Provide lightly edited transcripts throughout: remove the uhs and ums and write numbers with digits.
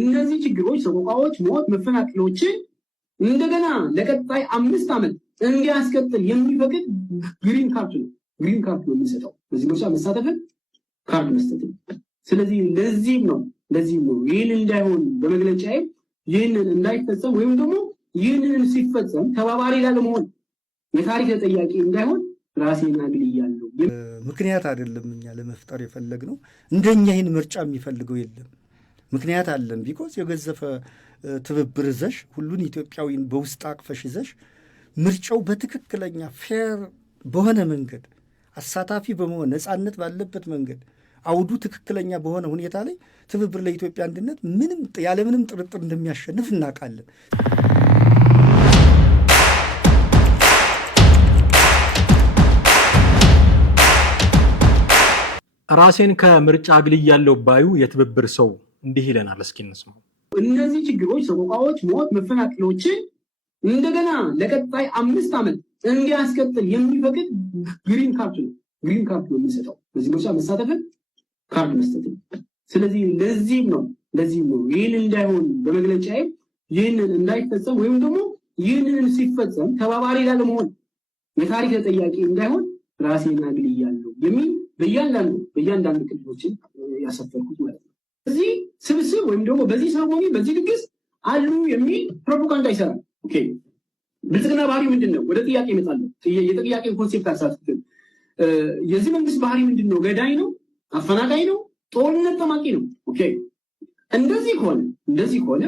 እነዚህ ችግሮች፣ ሰቆቃዎች፣ ሞት፣ መፈናቀሎችን እንደገና ለቀጣይ 5 ዓመት እንዲያስቀጥል የሚፈቅድ ግሪን ካርድ ነው የሚሰጠው። በዚህ ምርጫ መሳተፍን ካርድ መስጠት ነው። ስለዚህ ለዚህም ነው ይህን እንዳይሆን በመግለጫዬ ይህንን እንዳይፈጸም ወይም ደግሞ ይህንን ሲፈጸም ተባባሪ ላለመሆን የታሪክ ተጠያቂ እንዳይሆን ራሴን አግልያለሁ። ምክንያት አይደለም እኛ ለመፍጠር የፈለግነው። እንደኛ ይህን ምርጫ የሚፈልገው የለም። ምክንያት አለን። ቢኮዝ የገዘፈ ትብብር ይዘሽ ሁሉን ኢትዮጵያዊን በውስጥ አቅፈሽ ይዘሽ ምርጫው በትክክለኛ ፌር በሆነ መንገድ አሳታፊ በመሆን ነፃነት ባለበት መንገድ አውዱ ትክክለኛ በሆነ ሁኔታ ላይ ትብብር ለኢትዮጵያ አንድነት ያለምንም ጥርጥር እንደሚያሸንፍ እናውቃለን። ራሴን ከምርጫ አግልያለሁ ባዩ የትብብር ሰው እንዲህ ይለናል። እስኪ እንስማው። እነዚህ ችግሮች፣ ሰቆቃዎች፣ ሞት፣ መፈናቀሎችን እንደገና ለቀጣይ 5 ዓመት እንዲያስቀጥል የሚፈቅድ ግሪን ካርድ ነው የሚሰጠው። በዚህ ምርጫ መሳተፍን ካርድ መስጠት ነው። ስለዚህ ለዚህም ነው ይህን እንዳይሆን በመግለጫዬ ይህንን እንዳይፈጸም ወይም ደግሞ ይህንን ሲፈጸም ተባባሪ ላለመሆን የታሪክ ተጠያቂ እንዳይሆን ራሴን አግልያለሁ የሚል በእያንዳንዱ ክልሎችን ያሰፈርኩት ማለት ነው። እዚህ ስብስብ ወይም ደግሞ በዚህ ሰርሞኒ በዚህ ድግስ አሉ የሚል ፕሮፓጋንዳ ይሰራል። ኦኬ ብልጽግና ባህሪ ምንድን ነው? ወደ ጥያቄ ይመጣል። የጥያቄ ኮንሴፕት አሳስብን። የዚህ መንግስት ባህሪ ምንድን ነው? ገዳይ ነው? አፈናቃይ ነው? ጦርነት ጠማቂ ነው? ኦኬ እንደዚህ ከሆነ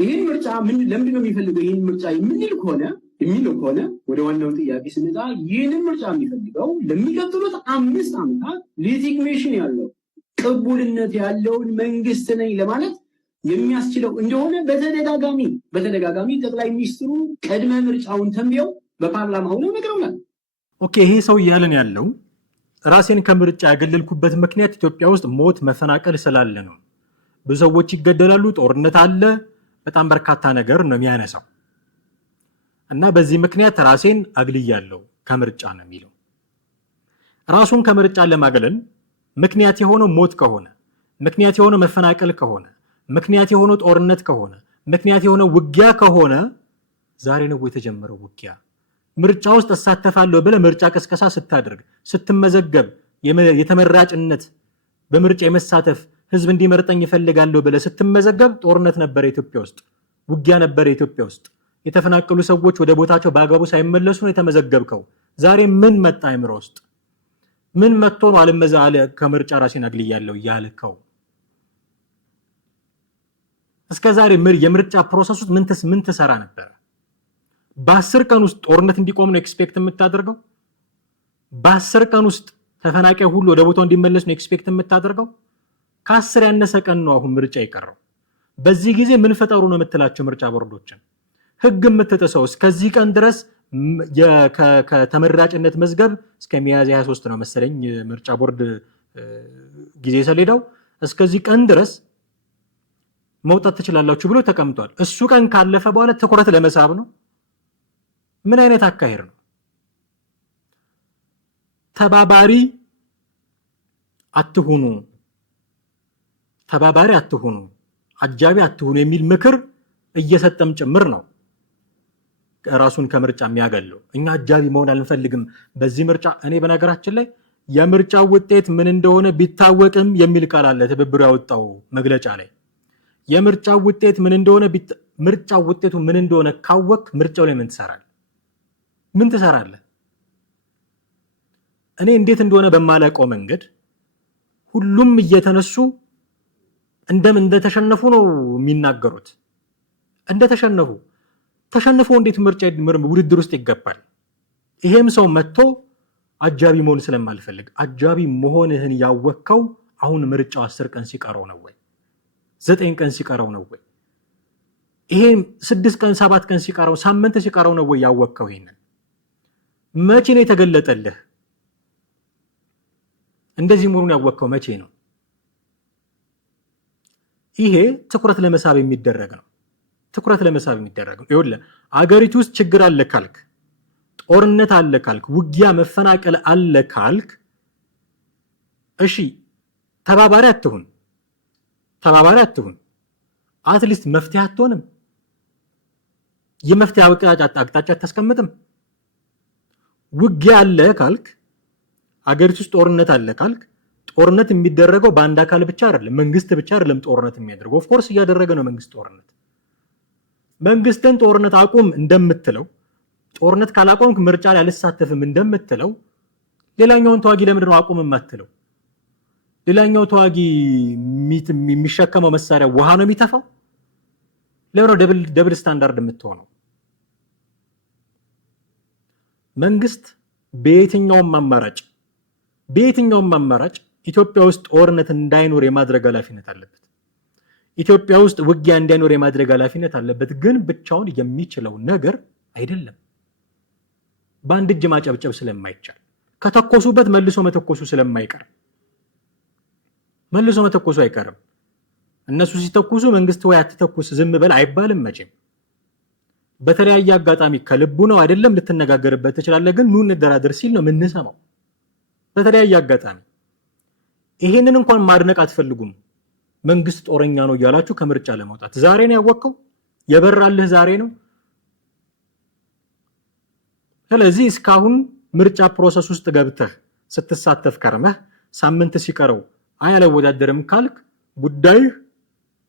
ይህን ምርጫ ለምንድን ነው የሚፈልገው? ይህን ምርጫ የሚለው ከሆነ ወደ ዋናው ጥያቄ ስንጣ ይህንን ምርጫ የሚፈልገው ለሚቀጥሉት 5 ዓመታት ሌጂቲሜሽን ያለው ቅቡልነት ያለውን መንግስት ነኝ ለማለት የሚያስችለው እንደሆነ በተደጋጋሚ ጠቅላይ ሚኒስትሩ ቅድመ ምርጫውን ተንብየው በፓርላማ ሆነው ነግረውናል። ኦኬ ይሄ ሰው እያለን ያለው ራሴን ከምርጫ ያገለልኩበት ምክንያት ኢትዮጵያ ውስጥ ሞት፣ መፈናቀል ስላለ ነው። ብዙ ሰዎች ይገደላሉ፣ ጦርነት አለ፣ በጣም በርካታ ነገር ነው የሚያነሳው እና በዚህ ምክንያት ራሴን አግልያለሁ ከምርጫ ነው የሚለው። ራሱን ከምርጫ ለማግለል ምክንያት የሆነው ሞት ከሆነ፣ ምክንያት የሆነው መፈናቀል ከሆነ፣ ምክንያት የሆነው ጦርነት ከሆነ፣ ምክንያት የሆነው ውጊያ ከሆነ ዛሬ ነው የተጀመረው ውጊያ። ምርጫ ውስጥ እሳተፋለሁ ብለህ ምርጫ ቅስቀሳ ስታደርግ፣ ስትመዘገብ፣ የተመራጭነት በምርጫ የመሳተፍ ህዝብ እንዲመርጠኝ ይፈልጋለሁ ብለህ ስትመዘገብ ጦርነት ነበረ ኢትዮጵያ ውስጥ፣ ውጊያ ነበረ ኢትዮጵያ ውስጥ። የተፈናቀሉ ሰዎች ወደ ቦታቸው በአግባቡ ሳይመለሱ ነው የተመዘገብከው። ዛሬ ምን መጣ አይምሮ ውስጥ? ምን መጥቶ ነው አልመዛለ ከምርጫ ራሴን አግልያለሁ ያልከው? እስከዛሬ የምርጫ ፕሮሰስ ውስጥ ምን ትሰራ ነበር? በ10 ቀን ውስጥ ጦርነት እንዲቆም ነው ኤክስፔክት የምታደርገው? በ10 ቀን ውስጥ ተፈናቃይ ሁሉ ወደ ቦታው እንዲመለስ ነው ኤክስፔክት የምታደርገው? ከ10 ያነሰ ቀን ነው አሁን ምርጫ የቀረው። በዚህ ጊዜ ምን ፈጠሩ ነው የምትላቸው ምርጫ ቦርዶችን? ህግ የምትጥሰው እስከዚህ ቀን ድረስ ከተመራጭነት መዝገብ እስከ ሚያዝያ 23 ነው መሰለኝ ምርጫ ቦርድ ጊዜ ሰሌዳው፣ እስከዚህ ቀን ድረስ መውጣት ትችላላችሁ ብሎ ተቀምጧል። እሱ ቀን ካለፈ በኋላ ትኩረት ለመሳብ ነው። ምን አይነት አካሄድ ነው? ተባባሪ አትሁኑ፣ አጃቢ አትሁኑ የሚል ምክር እየሰጠም ጭምር ነው ራሱን ከምርጫ የሚያገለው። እኛ አጃቢ መሆን አንፈልግም በዚህ ምርጫ። እኔ በነገራችን ላይ የምርጫው ውጤት ምን እንደሆነ ቢታወቅም የሚል ቃል አለ ትብብሩ ያወጣው መግለጫ ላይ። የምርጫው ውጤት ምርጫው ውጤቱ ምን እንደሆነ ካወቅ ምርጫው ላይ ምን ትሰራለህ? እኔ እንዴት እንደሆነ በማላውቀው መንገድ ሁሉም እየተነሱ እንደተሸነፉ ነው የሚናገሩት። ተሸንፎ እንዴት ምርጫ ውድድር ውስጥ ይገባል? ይሄም ሰው መጥቶ አጃቢ መሆን ስለማልፈልግ፣ አጃቢ መሆንህን ያወቅከው አሁን ምርጫው 10 ቀን ሲቀረው ነው ወይ 9 ቀን ሲቀረው ነው ወይ? ይሄም 6 ቀን 7 ቀን ሲቀረው ሳምንት ሲቀረው ነው ወይ ያወቅከው? ይሄንን መቼ ነው የተገለጠልህ? እንደዚህ መሆኑን ያወቅከው መቼ ነው? ይሄ ትኩረት ለመሳብ የሚደረግ ነው። ይኸውልህ አገሪቱ ውስጥ ችግር አለ ካልክ፣ ጦርነት አለ ካልክ፣ ውጊያ መፈናቀል አለ ካልክ፣ እሺ ተባባሪ አትሁን። ተባባሪ አትሁን። አትሊስት መፍትሄ አትሆንም። የመፍትሄ አቅጣጫ አታስቀምጥም። ውጊያ አለ ካልክ፣ አገሪቱ ውስጥ ጦርነት አለ ካልክ፣ ጦርነት የሚደረገው በአንድ አካል ብቻ አይደለም፣ መንግስት ብቻ አይደለም ጦርነት የሚያደርገው። ኦፍ ኮርስ እያደረገ ነው መንግስት ጦርነት። መንግስትን ጦርነት አቁም እንደምትለው፣ ጦርነት ካላቆምክ ምርጫ ላይ አልሳተፍም እንደምትለው፣ ሌላኛውን ተዋጊ ለምንድን ነው አቁም የማትለው? ሌላኛው ተዋጊ የሚሸከመው መሳሪያ ውሃ ነው የሚተፋው? ለምን ነው ደብል ስታንዳርድ የምትሆነው? መንግስት በየትኛውም አማራጭ ኢትዮጵያ ውስጥ ጦርነት እንዳይኖር የማድረግ ኃላፊነት አለበት። ኢትዮጵያ ውስጥ ውጊያ እንዳይኖር የማድረግ ኃላፊነት አለበት። ግን ብቻውን የሚችለው ነገር አይደለም። በአንድ እጅ ማጨብጨብ ስለማይቻል፣ ከተኮሱበት መልሶ መተኮሱ ስለማይቀር፣ መልሶ መተኮሱ አይቀርም። እነሱ ሲተኩሱ መንግስት ወይ አትተኩስ ዝም በል አይባልም መቼም። በተለያየ አጋጣሚ ከልቡ ነው አይደለም ልትነጋገርበት ትችላለህ። ግን ኑ እንደራደር ሲል ነው የምንሰማው በተለያየ አጋጣሚ። ይሄንን እንኳን ማድነቅ አትፈልጉም። መንግስት ጦረኛ ነው እያላችሁ ከምርጫ ለመውጣት ዛሬ ነው ያወቅከው? የበራልህ ዛሬ ነው? ስለዚህ እስካሁን ምርጫ ፕሮሰስ ውስጥ ገብተህ ስትሳተፍ ከርመህ ሳምንት ሲቀረው አያለወዳደርም ካልክ ጉዳይህ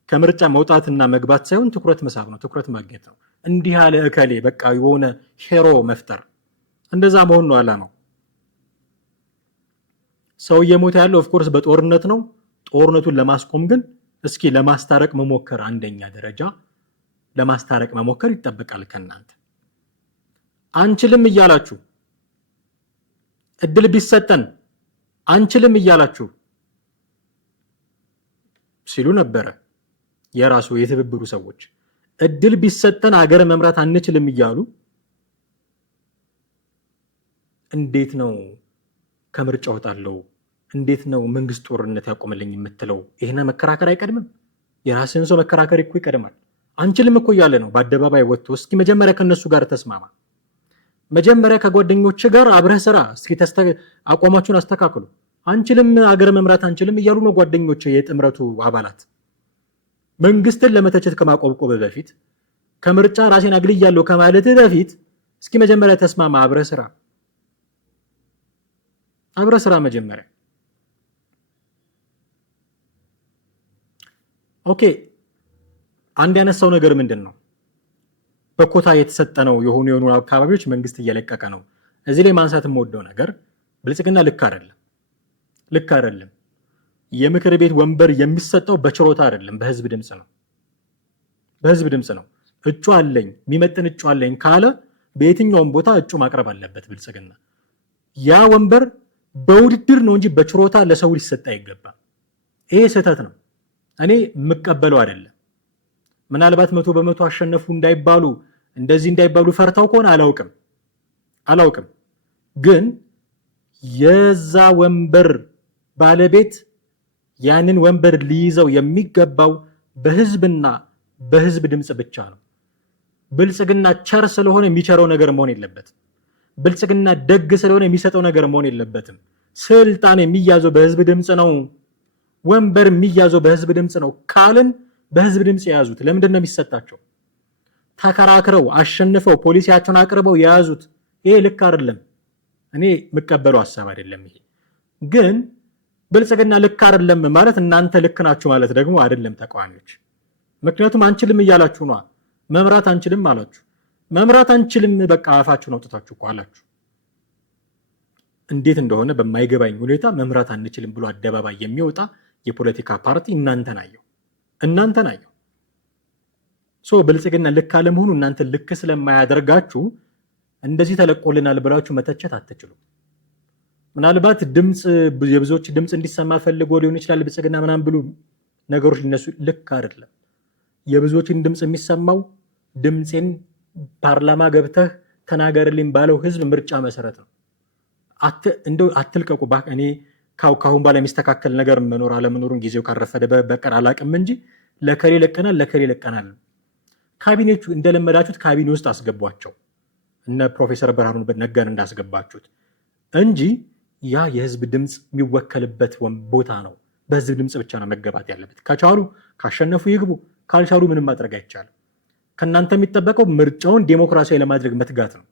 ከምርጫ መውጣትና መግባት ሳይሆን ትኩረት መሳብ ነው፣ ትኩረት ማግኘት ነው። እንዲህ ያለ እከሌ በቃ የሆነ ሄሮ መፍጠር፣ እንደዛ መሆን ነው ዓላማው። ሰው እየሞተ ያለው ኦፍኮርስ በጦርነት ነው። ጦርነቱን ለማስቆም ግን እስኪ ለማስታረቅ መሞከር፣ አንደኛ ደረጃ ለማስታረቅ መሞከር ይጠበቃል ከናንተ። አንችልም እያላችሁ እድል ቢሰጠን አንችልም እያላችሁ ሲሉ ነበረ የራሱ የትብብሩ ሰዎች። እድል ቢሰጠን አገር መምራት አንችልም እያሉ እንዴት ነው ከምርጫ ወጣለው? እንዴት ነው መንግስት ጦርነት ያቆመልኝ የምትለው? ይሄን መከራከር አይቀድምም? የራስን ሰው መከራከር እኮ ይቀድማል። አንችልም እኮ እያለ ነው በአደባባይ ወጥቶ። እስኪ መጀመሪያ ከነሱ ጋር ተስማማ። መጀመሪያ ከጓደኞች ጋር አብረህ ስራ። እስኪ አቋማችሁን አስተካክሉ። አንችልም አገር መምራት አንችልም እያሉ ነው ጓደኞች፣ የጥምረቱ አባላት። መንግስትን ለመተቸት ከማቆብቆብ በፊት ከምርጫ ራሴን አግልያለሁ ከማለት በፊት እስኪ መጀመሪያ ተስማማ፣ አብረህ ስራ፣ አብረህ ስራ መጀመሪያ። ኦኬ፣ አንድ ያነሳው ነገር ምንድን ነው? በኮታ የተሰጠ ነው የሆኑ አካባቢዎች መንግስት እየለቀቀ ነው። እዚህ ላይ ማንሳት የምወደው ነገር ብልጽግና ልክ አይደለም። የምክር ቤት ወንበር የሚሰጠው በችሮታ አይደለም፣ በህዝብ ድምፅ ነው። እጩ አለኝ፣ የሚመጥን እጩ አለኝ ካለ በየትኛውም ቦታ እጩ ማቅረብ አለበት ብልጽግና። ያ ወንበር በውድድር ነው እንጂ በችሮታ ለሰው ሊሰጥ አይገባም። ይሄ ስህተት ነው። እኔ የምቀበለው አይደለም። ምናልባት 100% አሸነፉ እንዳይባሉ እንደዚህ እንዳይባሉ ፈርታው ከሆነ አላውቅም። ግን የዛ ወንበር ባለቤት ያንን ወንበር ሊይዘው የሚገባው በህዝብና በህዝብ ድምፅ ብቻ ነው። ብልጽግና ቸር ስለሆነ የሚቸረው ነገር መሆን የለበትም። ብልጽግና ደግ ስለሆነ የሚሰጠው ነገር መሆን የለበትም። ስልጣን የሚያዘው በህዝብ ድምፅ ነው። ወንበር የሚያዘው በህዝብ ድምፅ ነው ካልን በህዝብ ድምፅ የያዙት ለምንድን ነው የሚሰጣቸው? ተከራክረው አሸንፈው ፖሊሲያቸውን አቅርበው የያዙት። ይሄ ልክ አይደለም። እኔ የምቀበለው ሀሳብ አይደለም ይሄ። ግን ብልጽግና ልክ አይደለም ማለት እናንተ ልክ ናችሁ ማለት ደግሞ አይደለም ተቃዋሚዎች። ምክንያቱም አንችልም እያላችሁ ነው። መምራት አንችልም አላችሁ። መምራት አንችልም በቃ አፋችሁን አውጥታችሁ እኮ አላችሁ። እንዴት እንደሆነ በማይገባኝ ሁኔታ መምራት አንችልም ብሎ አደባባይ የሚወጣ የፖለቲካ ፓርቲ እናንተን አየው። ብልጽግና ልክ አለመሆኑ እናንተ ልክ ስለማያደርጋችሁ እንደዚህ ተለቆልናል ብላችሁ መተቸት አትችሉ። ምናልባት የብዙዎች ድምፅ እንዲሰማ ፈልጎ ሊሆን ይችላል ብልጽግና ምናምን ብሉ ነገሮች ሊነሱ። ልክ አይደለም። የብዙዎችን ድምፅ የሚሰማው ድምፄን ፓርላማ ገብተህ ተናገርልኝ ባለው ህዝብ ምርጫ መሰረት ነው። እንደው አትልቀቁ። እኔ ካሁን በኋላ የሚስተካከል ነገር መኖር አለመኖሩን ጊዜው ካረፈደ በቀር አላቅም እንጂ ለከሌ ለቀናል። ካቢኔቱ እንደለመዳችሁት ካቢኔ ውስጥ አስገቧቸው፣ እነ ፕሮፌሰር ብርሃኑ ነጋን እንዳስገባችሁት እንጂ ያ የህዝብ ድምፅ የሚወከልበት ቦታ ነው። በህዝብ ድምፅ ብቻ ነው መገባት ያለበት። ከቻሉ ካሸነፉ ይግቡ፣ ካልቻሉ ምንም ማድረግ አይቻልም። ከእናንተ የሚጠበቀው ምርጫውን ዴሞክራሲያዊ ለማድረግ መትጋት ነው።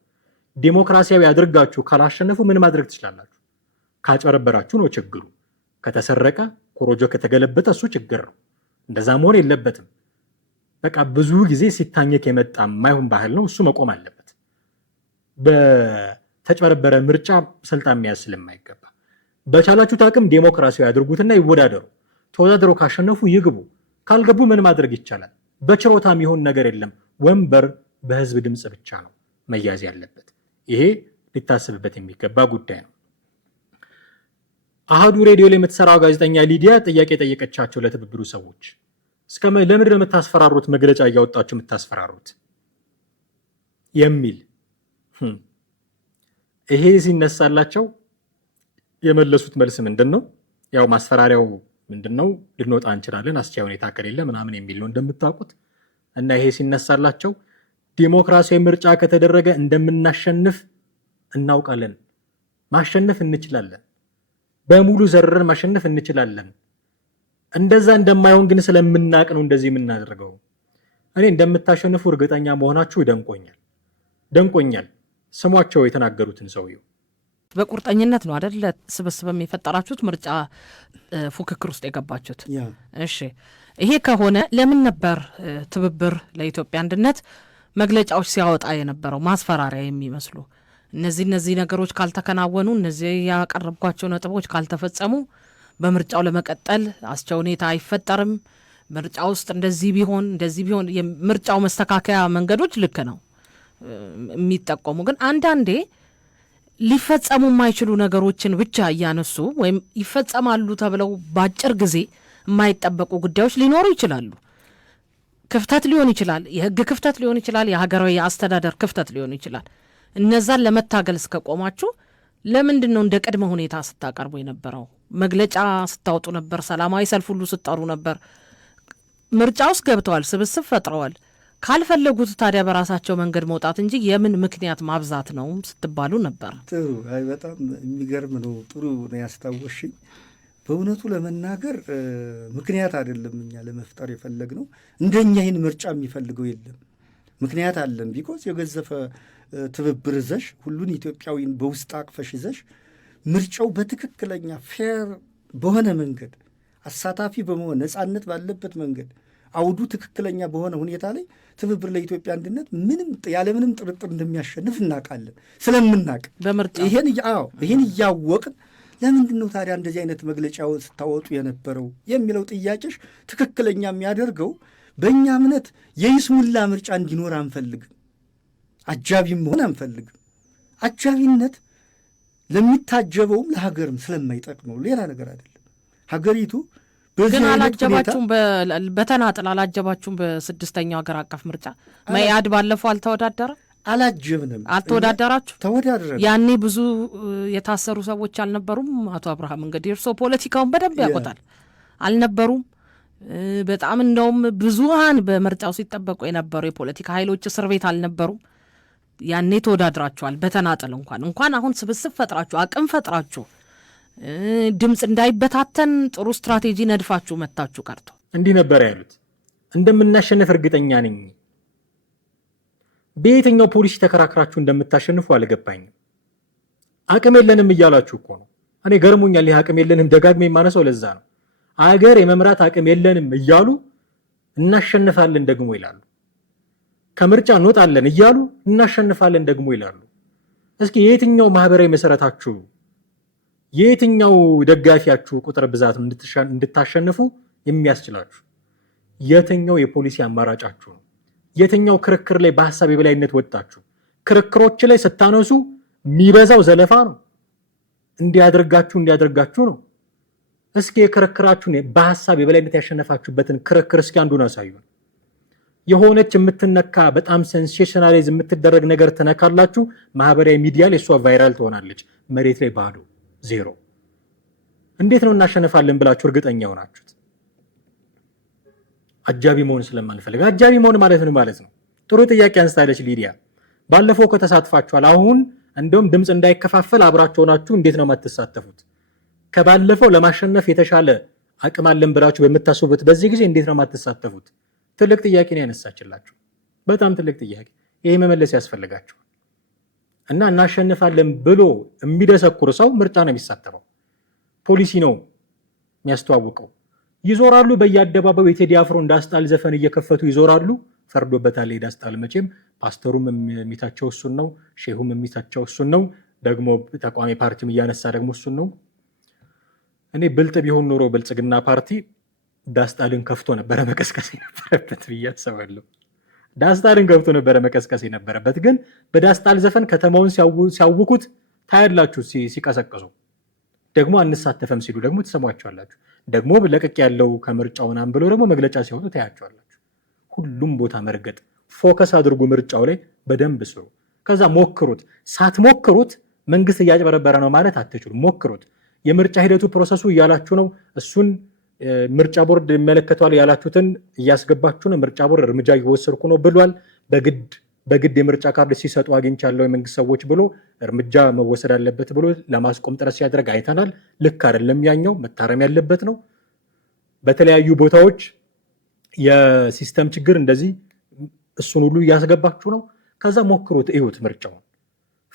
ዴሞክራሲያዊ አድርጋችሁ ካላሸነፉ ምን ማድረግ ትችላላችሁ? ካጨረበራችሁ ነው ችግሩ። ከተሰረቀ ኮሮጆ ከተገለበጠ እሱ ችግር ነው። እንደዛ መሆን የለበትም። በቃ ብዙ ጊዜ ሲታኘክ የመጣ የማይሆን ባህል ነው። እሱ መቆም አለበት። በተጨበረበረ ምርጫ ስልጣን መያዝ ስለማይገባ በቻላችሁት አቅም ዴሞክራሲያዊ አድርጉትና ይወዳደሩ። ተወዳደሩ፣ ካሸነፉ ይግቡ፣ ካልገቡ ምን ማድረግ ይቻላል? በችሮታ የሚሆን ነገር የለም። ወንበር በህዝብ ድምፅ ብቻ ነው መያዝ ያለበት። ይሄ ሊታሰብበት የሚገባ ጉዳይ ነው። አሃዱ ሬዲዮ ላይ የምትሰራው ጋዜጠኛ ሊዲያ ጥያቄ ጠየቀቻቸው ለትብብሩ ሰዎች። ለምንድን ነው የምታስፈራሩት? መግለጫ እያወጣችሁ የምታስፈራሩት የሚል ይሄ ሲነሳላቸው የመለሱት መልስ ምንድን ነው? ያው ማስፈራሪያው ምንድን ነው? ልንወጣ እንችላለን አስቻይ ሁኔታ ከሌለ ምናምን የሚል ነው እንደምታውቁት። እና ይሄ ሲነሳላቸው ዲሞክራሲያዊ ምርጫ ከተደረገ እንደምናሸንፍ እናውቃለን፣ ማሸነፍ እንችላለን፣ በሙሉ ዘርረን ማሸነፍ እንችላለን። እንደዛ እንደማይሆን ግን ስለምናቅ ነው እንደዚህ የምናደርገው። እኔ እንደምታሸንፉ እርግጠኛ መሆናችሁ ደንቆኛል። ስሟቸው የተናገሩትን ሰውየው በቁርጠኝነት ነው አይደል ስብስብም የፈጠራችሁት ምርጫ ፉክክር ውስጥ የገባችሁት? እሺ፣ ይሄ ከሆነ ለምን ነበር ትብብር ለኢትዮጵያ አንድነት መግለጫዎች ሲያወጣ የነበረው ማስፈራሪያ የሚመስሉ? እነዚህ ነገሮች ካልተከናወኑ፣ እነዚህ ያቀረብኳቸው ነጥቦች ካልተፈጸሙ በምርጫው ለመቀጠል አስቻይ ሁኔታ አይፈጠርም፣ ምርጫ ውስጥ እንደዚህ ቢሆን ምርጫው መስተካከያ መንገዶች ልክ ነው የሚጠቆሙ። ግን አንዳንዴ ሊፈጸሙ የማይችሉ ነገሮችን ብቻ እያነሱ ወይም ይፈጸማሉ ተብለው በአጭር ጊዜ የማይጠበቁ ጉዳዮች ሊኖሩ ይችላሉ። ክፍተት ሊሆን ይችላል፣ የህግ ክፍተት ሊሆን ይችላል፣ የሀገራዊ የአስተዳደር ክፍተት ሊሆን ይችላል። እነዛን ለመታገል እስከቆማችሁ ለምንድን ነው እንደ ቅድመ ሁኔታ ስታቀርቡ የነበረው? መግለጫ ስታወጡ ነበር፣ ሰላማዊ ሰልፍ ሁሉ ስጠሩ ነበር። ምርጫ ውስጥ ገብተዋል፣ ስብስብ ፈጥረዋል። ካልፈለጉት ታዲያ በራሳቸው መንገድ መውጣት እንጂ የምን ምክንያት ማብዛት ነው ስትባሉ ነበር። ጥሩ፣ በጣም የሚገርም ነው። ጥሩ ነው ያስታወሽኝ። በእውነቱ ለመናገር ምክንያት አይደለም እኛ ለመፍጠር የፈለግ ነው። እንደኛ ይህን ምርጫ የሚፈልገው የለም። ምክንያት አለን። ቢኮዝ የገዘፈ ትብብር ይዘሽ ሁሉን ኢትዮጵያዊን በውስጥ አቅፈሽ ይዘሽ ምርጫው በትክክለኛ ፌር በሆነ መንገድ አሳታፊ በመሆን ነፃነት ባለበት መንገድ አውዱ ትክክለኛ በሆነ ሁኔታ ላይ ትብብር ለኢትዮጵያ አንድነት ያለምንም ጥርጥር እንደሚያሸንፍ እናውቃለን። ስለምናውቅ ይህን እያወቅን ለምንድን ነው ታዲያ እንደዚህ አይነት መግለጫ ስታወጡ የነበረው የሚለው ጥያቄሽ ትክክለኛ የሚያደርገው በእኛ እምነት የይስሙላ ምርጫ እንዲኖር አንፈልግም። አጃቢም መሆን አንፈልግም። አጃቢነት ለሚታጀበውም ለሀገርም ስለማይጠቅመው ሌላ ነገር አይደለም። ሀገሪቱ ግን አላጀባችሁም፣ በተናጥል አላጀባችሁም። በስድስተኛው ሀገር አቀፍ ምርጫ መኢአድ ባለፈው አልተወዳደረ? አላጀብንም። አልተወዳደራችሁ? ተወዳድረን። ያኔ ብዙ የታሰሩ ሰዎች አልነበሩም? አቶ አብርሃም እንግዲህ እርስዎ ፖለቲካውን በደንብ ያውቁታል። አልነበሩም? በጣም እንደውም ብዙሃን በምርጫው ሲጠበቁ የነበሩ የፖለቲካ ኃይሎች እስር ቤት አልነበሩም? ያኔ ተወዳድራችኋል። በተናጠል እንኳን አሁን ስብስብ ፈጥራችሁ አቅም ፈጥራችሁ ድምፅ እንዳይበታተን ጥሩ ስትራቴጂ ነድፋችሁ መታችሁ ቀርቶ እንዲህ ነበር ያሉት። እንደምናሸንፍ እርግጠኛ ነኝ። በየትኛው ፖሊሲ ተከራክራችሁ እንደምታሸንፉ አልገባኝም። አቅም የለንም እያላችሁ እኮ ነው። እኔ ገርሞኛል። ይህ አቅም የለንም ደጋግሜ የማነሳው ለዛ ነው። አገር የመምራት አቅም የለንም እያሉ እናሸንፋለን ደግሞ ይላሉ። ከምርጫ እንወጣለን እያሉ እናሸንፋለን ደግሞ ይላሉ። እስኪ የየትኛው ማህበራዊ መሰረታችሁ የየትኛው ደጋፊያችሁ ቁጥር ብዛት እንድታሸንፉ የሚያስችላችሁ? የትኛው የፖሊሲ አማራጫችሁ ነው? የትኛው ክርክር ላይ በሐሳብ የበላይነት ወጣችሁ? ክርክሮች ላይ ስታነሱ የሚበዛው ዘለፋ ነው። እንዲያደርጋችሁ ነው። እስኪ የክርክራችሁን በሐሳብ የበላይነት ያሸነፋችሁበትን ክርክር እስኪ አንዱን አሳዩን። የሆነች የምትነካ በጣም ሴንሴሽናላይዝ የምትደረግ ነገር ትነካላችሁ፣ ማህበራዊ ሚዲያ ላይ እሷ ቫይራል ትሆናለች። መሬት ላይ ባዶ ዜሮ። እንዴት ነው እናሸንፋለን ብላችሁ እርግጠኛ ሆናችሁት? አጃቢ መሆን ስለማንፈልግ። አጃቢ መሆን ማለት ምን ማለት ነው? ጥሩ ጥያቄ አንስታለች ሊዲያ። ባለፈው ከተሳትፋችኋል። አሁን እንደውም ድምፅ እንዳይከፋፈል አብራችሁ ሆናችሁ እንዴት ነው የማትሳተፉት? ከባለፈው ለማሸነፍ የተሻለ አቅም አለን ብላችሁ በምታስቡበት በዚህ ጊዜ እንዴት ነው የማትሳተፉት? ትልቅ ጥያቄ ነው ያነሳችላችሁ። በጣም ትልቅ ጥያቄ። ይሄ መመለስ ያስፈልጋቸዋል። እና እናሸንፋለን ብሎ የሚደሰኩር ሰው ምርጫ ነው የሚሳተፈው፣ ፖሊሲ ነው የሚያስተዋውቀው። ይዞራሉ በየአደባባዩ የቴዲ አፍሮ እንዳስጣል ዘፈን እየከፈቱ ይዞራሉ። ፈርዶበታል ዳስጣል። መቼም ፓስተሩም የሚታቸው እሱን ነው፣ ሼሁም የሚታቸው እሱን ነው፣ ደግሞ ተቃዋሚ ፓርቲም እያነሳ ደግሞ እሱን ነው። እኔ ብልጥ ቢሆን ኖሮ ብልጽግና ፓርቲ ዳስጣልን ከፍቶ ነበረ መቀስቀስ የነበረበት ብዬ አስባለሁ። ዳስጣልን ከፍቶ ነበረ መቀስቀስ የነበረበት። ግን በዳስጣል ዘፈን ከተማውን ሲያውኩት ታያላችሁ። ሲቀሰቅሱ ደግሞ አንሳተፈም ሲሉ ደግሞ ትሰሟቸዋላችሁ። ደግሞ ለቅቅ ያለው ከምርጫው ምናምን ብሎ ደግሞ መግለጫ ሲወጡ ታያቸዋላችሁ። ሁሉም ቦታ መርገጥ። ፎከስ አድርጉ፣ ምርጫው ላይ በደንብ ስሩ። ከዛ ሞክሩት። ሳትሞክሩት መንግስት እያጭበረበረ ነው ማለት አትችሉም። ሞክሩት። የምርጫ ሂደቱ ፕሮሰሱ እያላችሁ ነው፣ እሱን ምርጫ ቦርድ ይመለከተዋል ያላችሁትን እያስገባችሁ ነው። ምርጫ ቦርድ እርምጃ እየወሰድኩ ነው ብሏል። በግድ የምርጫ ካርድ ሲሰጡ አግኝቻለሁ የመንግስት ሰዎች ብሎ እርምጃ መወሰድ አለበት ብሎ ለማስቆም ጥረት ሲያደርግ አይተናል። ልክ አይደለም፣ ያኛው መታረም ያለበት ነው። በተለያዩ ቦታዎች የሲስተም ችግር እንደዚህ እሱን ሁሉ እያስገባችሁ ነው። ከዛ ሞክሩት፣ እዩት። ምርጫውን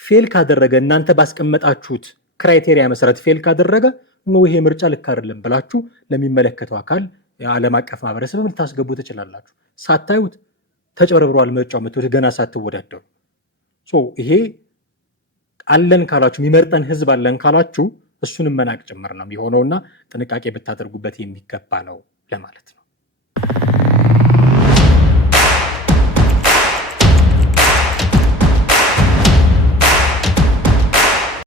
ፌል ካደረገ እናንተ ባስቀመጣችሁት ክራይቴሪያ መሰረት ፌል ካደረገ ኖ ይሄ ምርጫ ልክ አይደለም ብላችሁ ለሚመለከተው አካል የዓለም አቀፍ ማህበረሰብ ልታስገቡ ትችላላችሁ። ሳታዩት ተጨበርብሯል ምርጫው መጥቶት ገና ሳትወዳደሩ። ይሄ አለን ካላችሁ የሚመርጠን ህዝብ አለን ካላችሁ እሱንም መናቅ ጭምር ነው የሚሆነውና ጥንቃቄ ብታደርጉበት የሚገባ ነው ለማለት ነው።